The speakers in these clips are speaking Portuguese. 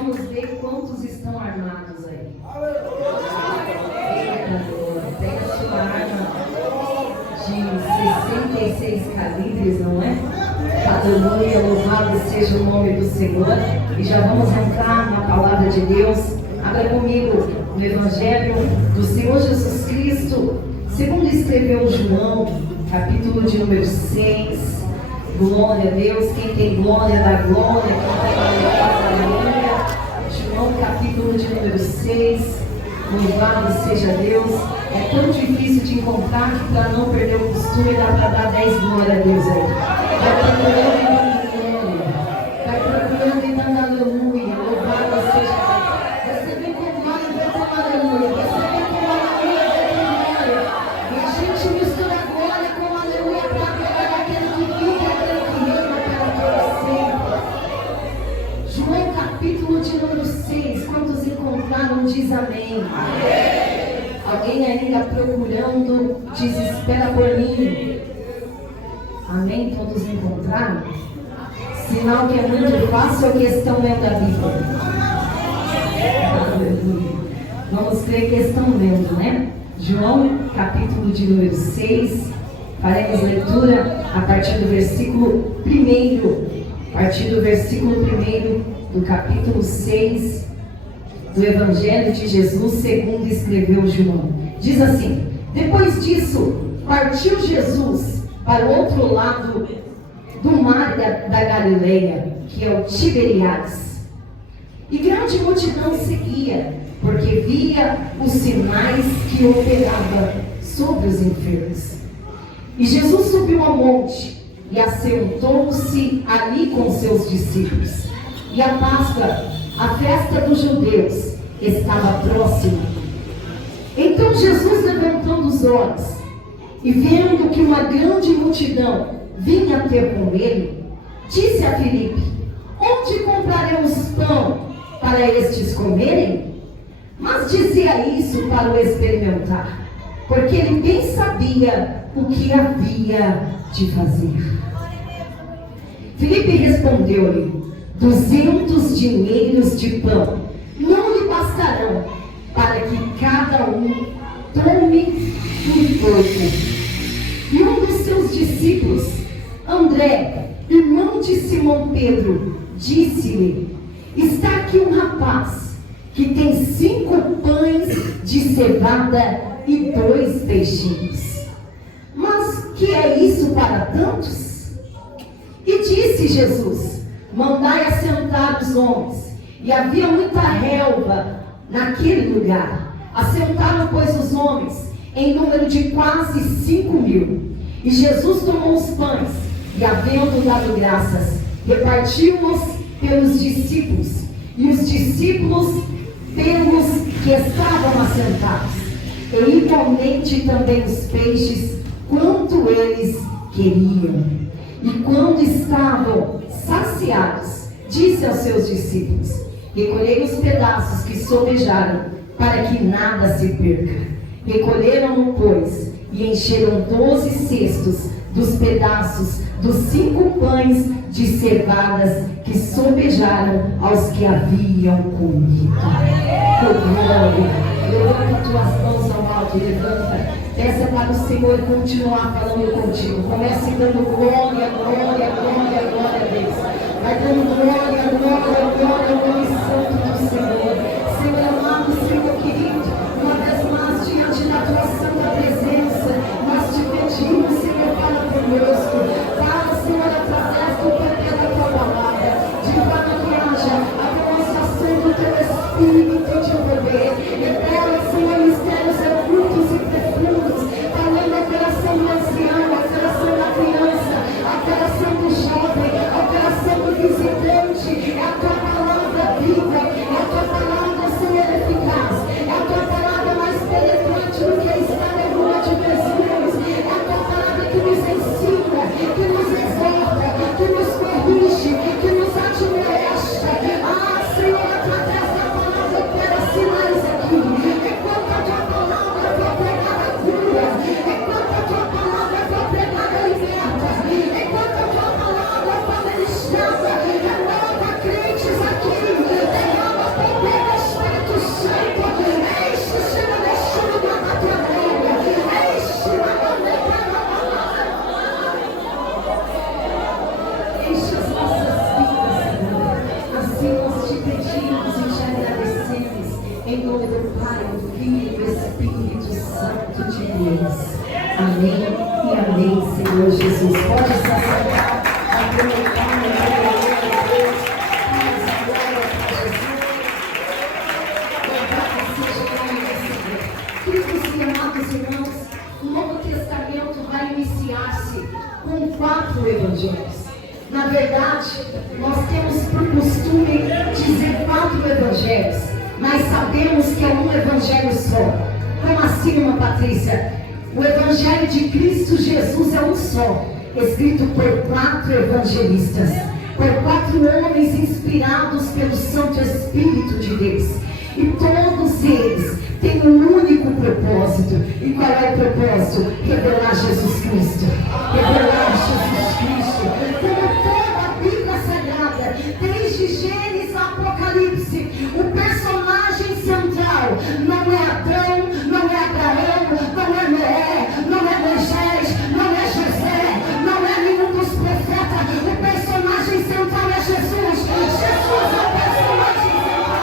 vamos ver quantos estão armados aí. Pega a sua arma de 66 calibres, não é? Aleluia, louvado seja o nome do Senhor. E já vamos entrar na palavra de Deus. Abra comigo no Evangelho do Senhor Jesus Cristo, segundo escreveu João, capítulo de número 6. Glória a Deus. Quem tem glória, dá glória. Quem tem glória, João, capítulo de número 6. Louvado seja Deus. É tão difícil de encontrar que, para não perder o costume, dá para dar 10 glória a Deus aí. Vai procurando e dando glória. Vai procurando e dando aleluia. Louvado seja Deus. Você vem com glória e vai com aleluia. Você vem com aleluia e vai com glória. E a gente mistura glória com aleluia para agradar aquele que vive, aquele que reina para todo sempre. João capítulo de número 6. Quantos encontraram, diz amém. Amém. Alguém ainda procurando, diz espera por mim. Amém? Todos encontraram? Sinal que é muito fácil a questão lendo a Bíblia. Aleluia. Vamos crer que estão lendo, né? João, capítulo de número 6. Faremos leitura a partir do versículo 1. A partir do versículo 1 do capítulo 6 do Evangelho de Jesus, segundo escreveu João. Diz assim: depois disso, partiu Jesus para o outro lado do mar da Galileia, que é o Tiberíades. E grande multidão seguia, porque via os sinais que operava sobre os enfermos. E Jesus subiu ao monte e assentou-se ali com seus discípulos. E a Páscoa, a festa dos judeus, estava próxima. Então Jesus, levantando os olhos e vendo que uma grande multidão vinha ter com ele, disse a Filipe: onde compraremos pão para estes comerem? Mas dizia isso para o experimentar, porque ele bem sabia o que havia de fazer. Filipe respondeu-lhe: 200 dinheiros de pão não lhe bastarão para que cada um tome um pouco. E um dos seus discípulos, André, irmão de Simão Pedro, disse-lhe: está aqui um rapaz que tem 5 pães de cevada e 2 peixinhos. Mas que é isso para tantos? E disse Jesus: mandai assentar os homens. E havia muita relva naquele lugar. Assentaram, pois, os homens em número de quase 5.000. E Jesus tomou os pães e, havendo dado graças, repartiu-os pelos discípulos, e os discípulos pelos que estavam assentados, e igualmente também os peixes, quanto eles queriam. E quando estavam saciados, disse aos seus discípulos: recolhei os pedaços que sobejaram, para que nada se perca. Recolheram-no, pois, e encheram 12 cestos dos pedaços dos 5 pães de cevadas que sobejaram aos que haviam comido. Glória! Levanta tuas mãos ao alto, levanta. Peça para o Senhor continuar falando contigo. Comece dando glória, glória, glória, glória a Deus. Vai dando glória, glória, glória ao nome santo do Senhor. Senhor amado, Senhor querido, uma vez mais diante da tua santa presença, nós te pedimos, Senhor, fala conosco. Fala, Senhor, através do poder da tua palavra, de forma que haja a demonstração do teu Espírito de poder. Revela, Senhor, mistérios ocultos e profundos, falando ao coração do ancião, ao coração da criança, ao coração do jovem, ao coração do visitante. É a tua palavra viva, é a tua palavra, Senhor, eficaz, é a tua palavra mais penetrante do que a espada aguda de Jesus, é a tua palavra que nos ensina, que nos exorta, que nos corrige, que nos admoesta. Ah, Senhor, através da palavra opera sinais aqui, do Pai, do Filho e do Espírito Santo de Deus. Amém e amém, Senhor Jesus. Pode se assentar, aproveitar a glória de Deus. Queridos e amados irmãos, o Novo Testamento vai iniciar-se com 4 evangelhos. Na verdade, nós temos por costume dizer 4 evangelhos, mas sabemos que é um evangelho só. Como assim, irmã Patrícia? O evangelho de Cristo Jesus é um só, escrito por 4 evangelistas, por 4 homens inspirados pelo Santo Espírito de Deus. E todos eles têm um único propósito. E qual é o propósito? Revelar Jesus Cristo. Revelar Jesus Cristo. Como toda a Bíblia Sagrada, desde Gênesis a Apocalipse, o personagem central não é Adão, não é Abraão, não é Noé, não é Moisés, não é José, não é nenhum dos profetas. O personagem central é Jesus. Jesus é o personagem central.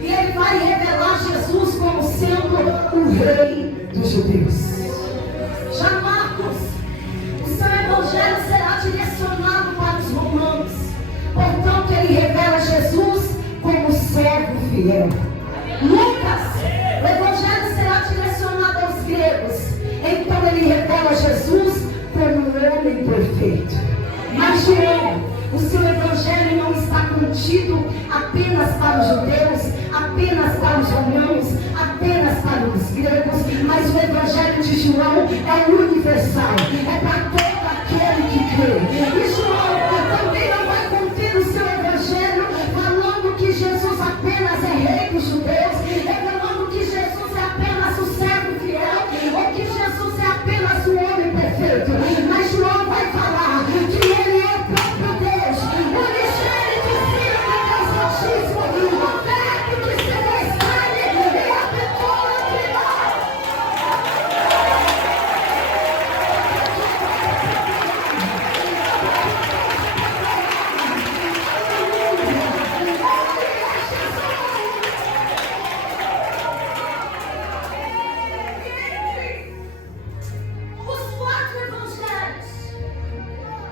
E ele vai revelar Jesus como sendo o rei dos judeus. Já Marcos, o seu evangelho será direcionado para os romanos. Portanto, ele revela Jesus como servo fiel. Lucas, o evangelho será direcionado aos gregos. Então ele revela Jesus como um homem perfeito. Mas João, o seu evangelho não está contido apenas para os judeus, apenas para os romanos, apenas para os gregos, mas o evangelho de João é universal, é para todo aquele que crê. E João também não vai conter o seu evangelho falando que Jesus apenas é rei dos judeus, falando que Jesus é apenas o servo fiel, ou que Jesus é apenas o homem perfeito. Mas João vai falar que ele é o próprio Deus, o unigênito Filho do Deus Altíssimo, o Verbo que se fez carne e habitou entre nós. Os 4 evangelhos,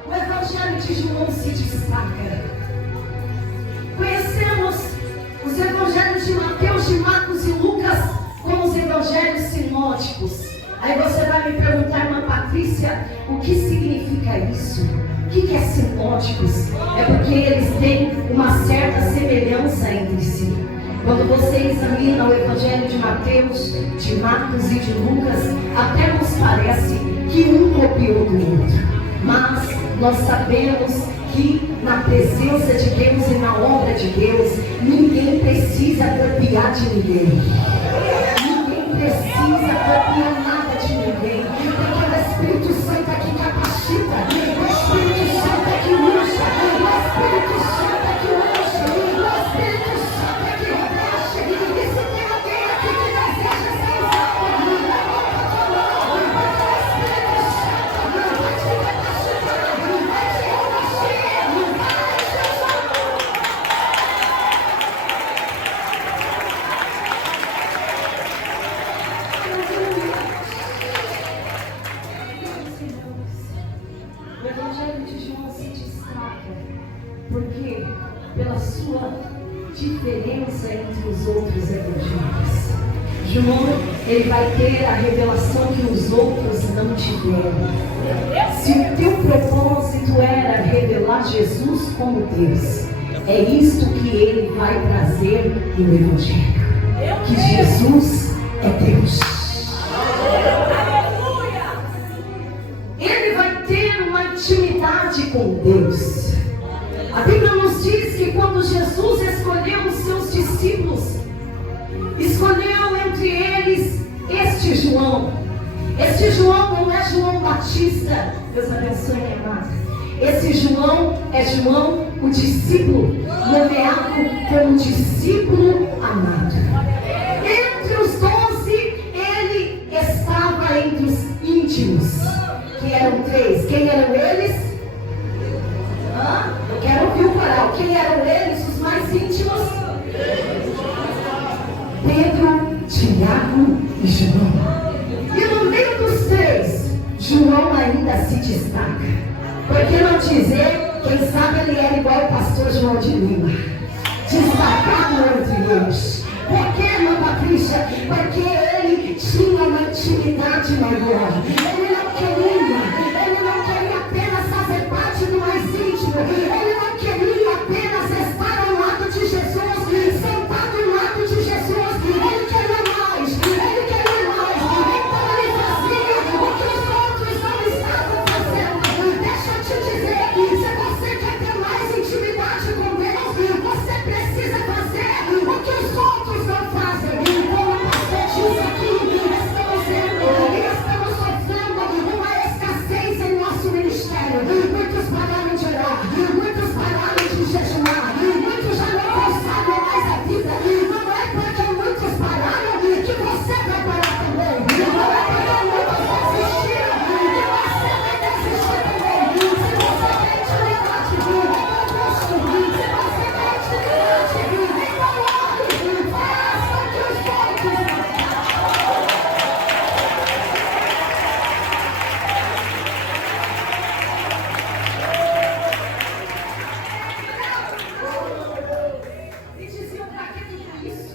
o evangelho de João se destaca. Conhecemos os evangelhos de Mateus, de Marcos e Lucas como os evangelhos sinóticos. Aí você vai me perguntar, irmã Patrícia, o que significa isso? O que é sinóticos? É porque eles têm uma certa semelhança entre si. Quando você examina o evangelho de Mateus, de Marcos e de Lucas, até nos parece que um copiou do outro. Mas nós sabemos que na presença de Deus e na obra de Deus, ninguém precisa copiar de ninguém. Ninguém precisa copiar nada de ninguém, porque o Espírito Santo é que capacita, o Espírito Santo é que usa, o Espírito Santo é que usa, o Espírito Santo é que reveste. E se tem alguém aqui que deseja ser usado, levanta a tua mão, porque o Espírito Santo vai te capacitar, vai te revestir, vai Jesus. O evangelho de João se destaca porque pela sua diferença entre os outros evangelhos. João, ele vai ter a revelação que os outros não tiveram. Se o teu propósito era revelar Jesus como Deus, é isto que ele vai trazer no evangelho, que Jesus é Deus. Ele vai ter uma intimidade com Deus. A Bíblia nos diz que quando Jesus escolheu os seus discípulos, escolheu entre eles este João. Esse João não é João Batista. Deus abençoe, minha amada. Esse João é João, o discípulo, nomeado como discípulo amado. Entre os 12, ele estava entre os íntimos, que eram 3. Quem eram eles? Eu quero ouvir o coral. Quem eram eles, os mais íntimos? Pedro, Tiago e João. E no meio dos 3, João ainda se destaca. Por que não dizer, quem sabe ele era igual o pastor João de Lima, destacado entre eles. Por que, irmã Patrícia? Porque ele tinha uma intimidade maior. Ele não queria apenas fazer parte do mais íntimo. Ele não queria apenas estar ao lado de Jesus, sentado ao lado de Jesus. Ele queria mais. Então ele fazia o que os outros não estavam fazendo. Deixa eu te dizer, se você quer ter mais intimidade com Deus, você precisa fazer o que os outros não fazem. Como o pastor diz aqui, estamos sofrendo uma escassez em nosso ministério. Muitos pararam de orar, muitos pararam de jejuar, muitos já não consagram mais a vida. Não é porque muitos pararam que você vai parar também. Não é porque muitos desistiram que você vai desistir também. Se você tem intimidade, então busque. Se você tem intimidade, então ore. Faça o que os outros não fazem. E diziam, pra que tudo isso?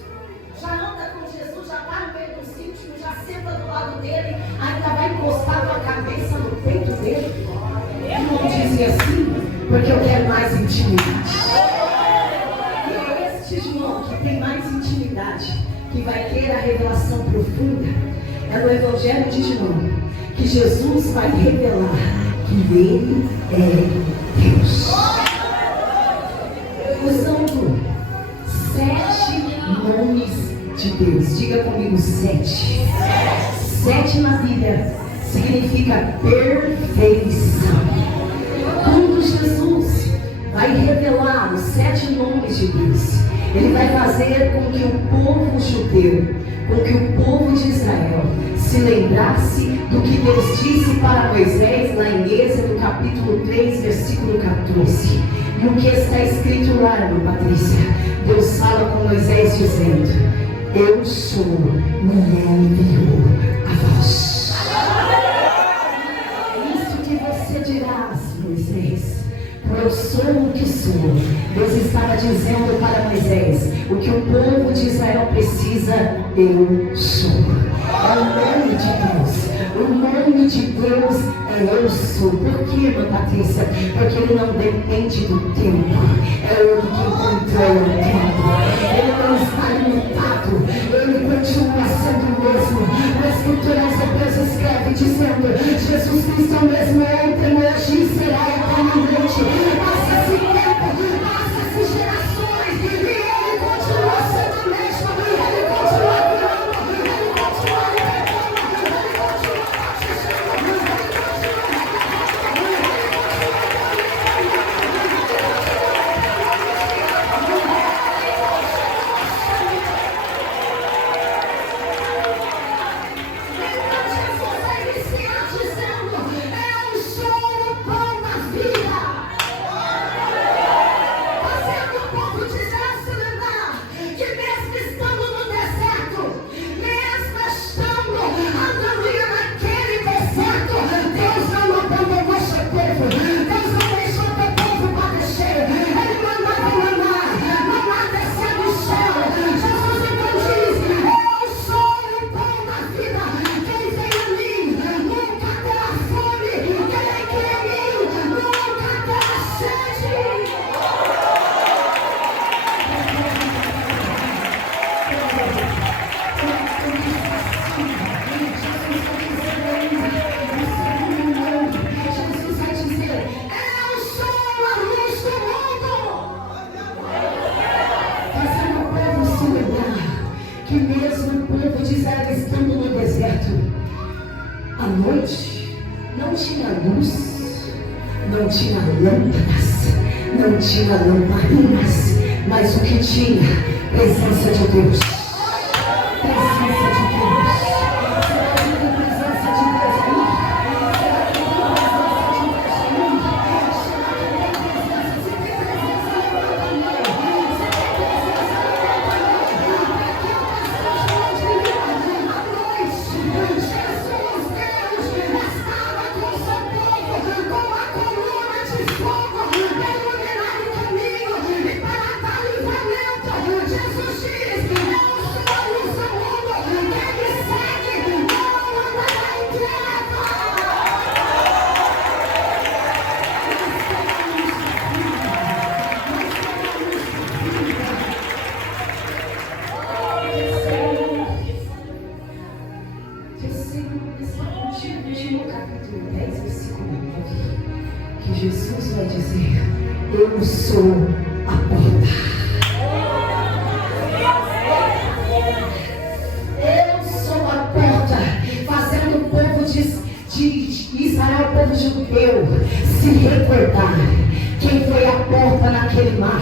Já anda com Jesus, já está no meio dos íntimos, já senta do lado dele, ainda vai encostar a tua cabeça no peito dele. Não dizia assim, porque eu quero mais intimidade. E é este João que tem mais intimidade, que vai ter a revelação profunda. É no Evangelho de João que Jesus vai revelar que ele é Deus. Usando 7 nomes de Deus. Diga comigo, 7. 7 na Bíblia significa perfeição. Quando Jesus vai revelar os 7 nomes de Deus, ele vai fazer com que o povo judeu, com que o povo de Israel se lembrasse do que Deus disse para Moisés lá em Êxodo capítulo 3, versículo 14. E o que está escrito lá, irmã Patrícia? Deus fala com Moisés dizendo: eu sou, me enviou a vós. Isso que você dirás, Moisés, por eu sou o que sou. Deus estava dizendo para Moisés: o que o povo de Israel precisa, eu sou. É o nome de Deus. O nome de Deus é eu sou. Por que, irmã Patrícia? Porque ele não depende do tempo. É ele que controla o tempo. Ele não está limitado. Ele continua sendo o mesmo. A Escritura em Hebreus escreve dizendo: Jesus Cristo é o mesmo ontem, hoje e será eternamente. Passa-se tempo, passa-se gerações, e ele continua sendo o mesmo. Ele continua curando, ele continua libertando, ele continua batizando, ele Jesus vai iniciar dizendo: eu sou À noite não tinha luz, não tinha lâmpadas, não tinha lamparinas, mas o que tinha? Presença de Deus. Presença de Deus. Será que tem presença de Deus aí? Será que tem presença de Deus aí? Será que tem presença? Se tem presença, levanta a mão. Se tem presença, levanta a mão. Aqui é uma sala de milagre. À noite, Jesus, Deus, estava com o seu povo, com a coluna de fogo, para iluminar o caminho e para dar livramento. Jesus diz: eu sou a luz do mundo, quem me segue não andará em trevas. Terceiro, está contigo no capítulo 10, versículo 9, que Jesus vai dizer: eu sou a porta. Eu sou a porta, fazendo o povo de Israel, o povo judeu, se recordar quem foi a porta naquele mar,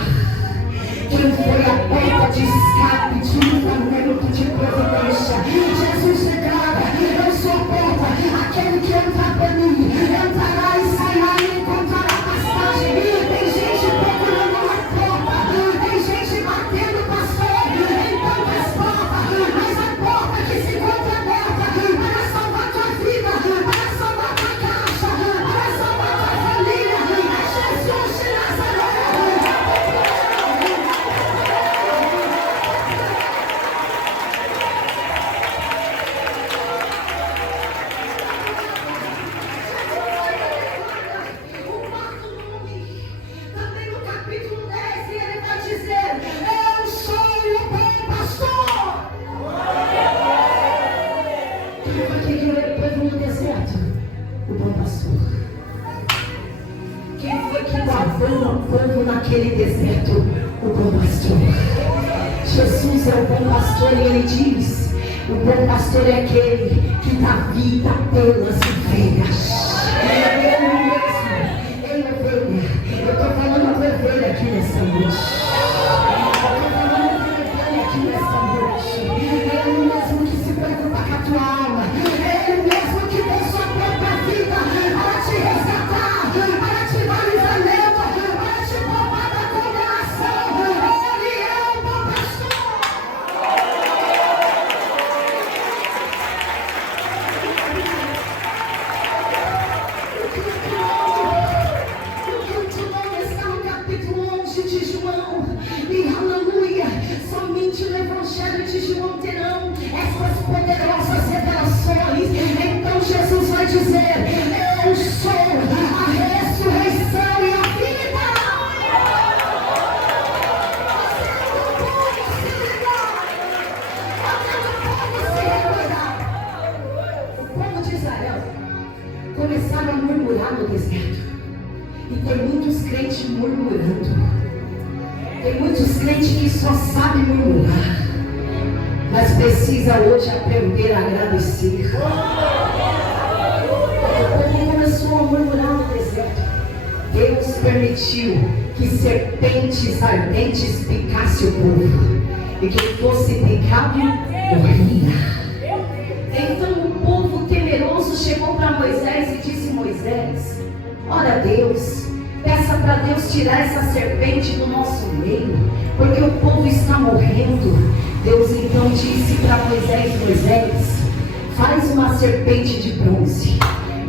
quem foi a porta de escape, de livramento, de providência. Jesus declara: eu sou a porta, aquele que entra por mim entrará e sairá e encontrará passagem. Tem gente procurando uma porta, tem gente batendo, pastor, em tantas portas, mas a porta que se encontra aberta para salvar tua vida, para salvar tua casa, para salvar tua família, é Jesus de Nazaré. O quarto nome, também no capítulo 10, ele vai dizer: eu sou o bom pastor. Quem foi que criou o povo no deserto? O bom pastor. Quem foi que guardou o povo naquele deserto? O bom pastor. Jesus é o bom pastor e ele diz: o bom pastor é aquele que dá vida pelas ovelhas. Ele mesmo, ele é ovelha. Eu estou falando com ovelha aqui nessa noite. Eu estou falando com ovelha aqui nessa noite. Ele mesmo que se preocupa com a tua alma. Ele mesmo que deu sua própria vida para te resgatar, para te dar livramento, para te poupar da condenação. Ele é o bom pastor. O quinto nome está no capítulo 11 de João. E aleluia, somente no Evangelho de João terão essas poderosas revelações. Então Jesus vai dizer: eu sou a ressurreição e a vida. O povo de Israel começaram a murmurar no deserto. E tem muitos crentes murmurando. Tem muitos crentes que só sabem murmurar, mas precisa hoje aprender a agradecer. O povo começou a murmurar no deserto. Deus permitiu que serpentes ardentes picassem o povo, e quem fosse picado morria. Então o povo temeroso chegou para Moisés e disse: Moisés, ora Deus, peça para Deus tirar essa serpente do nosso meio, porque o povo está morrendo. Deus então disse para Moisés: Moisés, faz uma serpente de bronze,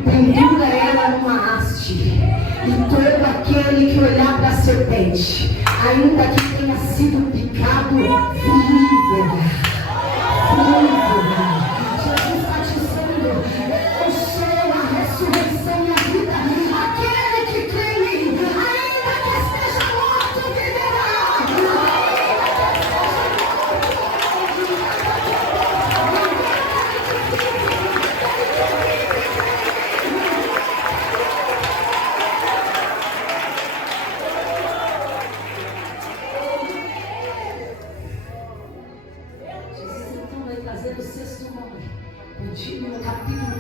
pendura ela numa haste, e todo aquele que olhar para a serpente, ainda que tenha sido picado, viverá. Jesus está dizendo: eu sou a ressurreição e a vida. Aquele que crê em mim, ainda que esteja morto, viverá. Jesus então vai trazer o sexto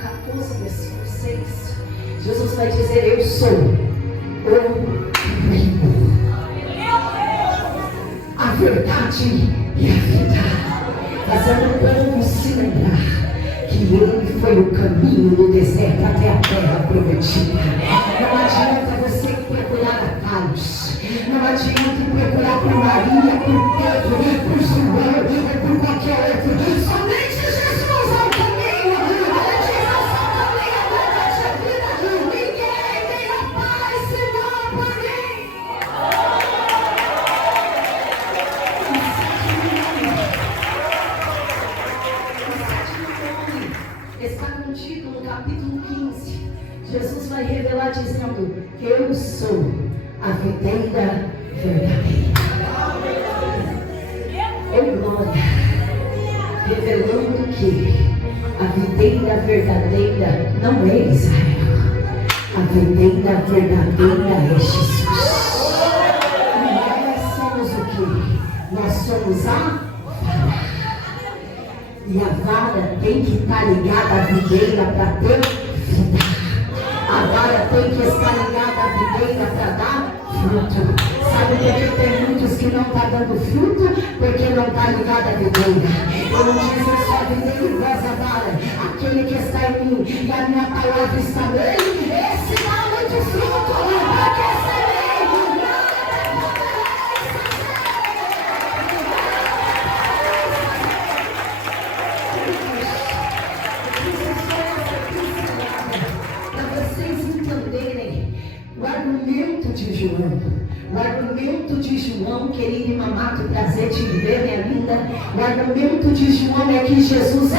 14, versículo 6, Jesus vai dizer: eu sou o caminho, a verdade e a vida, fazendo o povo se lembrar que Ele foi o caminho do deserto até a terra prometida. Não adianta você procurar atalhos, não adianta procurar por Maria, por Pedro, por João ou por qualquer outro. Somente Jesus é o caminho, ele diz: eu sou o caminho, a verdade e a vida. Ninguém tem a paz senão por mim. Está contido no capítulo 15. Jesus vai revelar dizendo: eu sou a videira verdadeira. Oh glória! Revelando que a videira verdadeira não é Israel. A videira verdadeira é Jesus. E nós somos o que? Nós somos a vara. E a vara tem que estar ligada à videira para ter vida. A vara tem que estar ligada à videira para dar fruto. Sabe por que tem muitos que não estão dando fruto? Porque não está ligado à videira. Eu não diz: eu sou a videira e vós a vara. Aquele que está em mim e a minha palavra está nele, esse dá muito fruto. Porque sem mim para vocês entenderem o argumento de João. O argumento de João, querido Mamato, prazer te ver, minha linda. O argumento de João é que Jesus é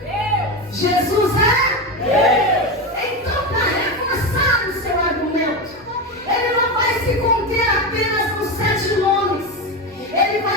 Deus. Jesus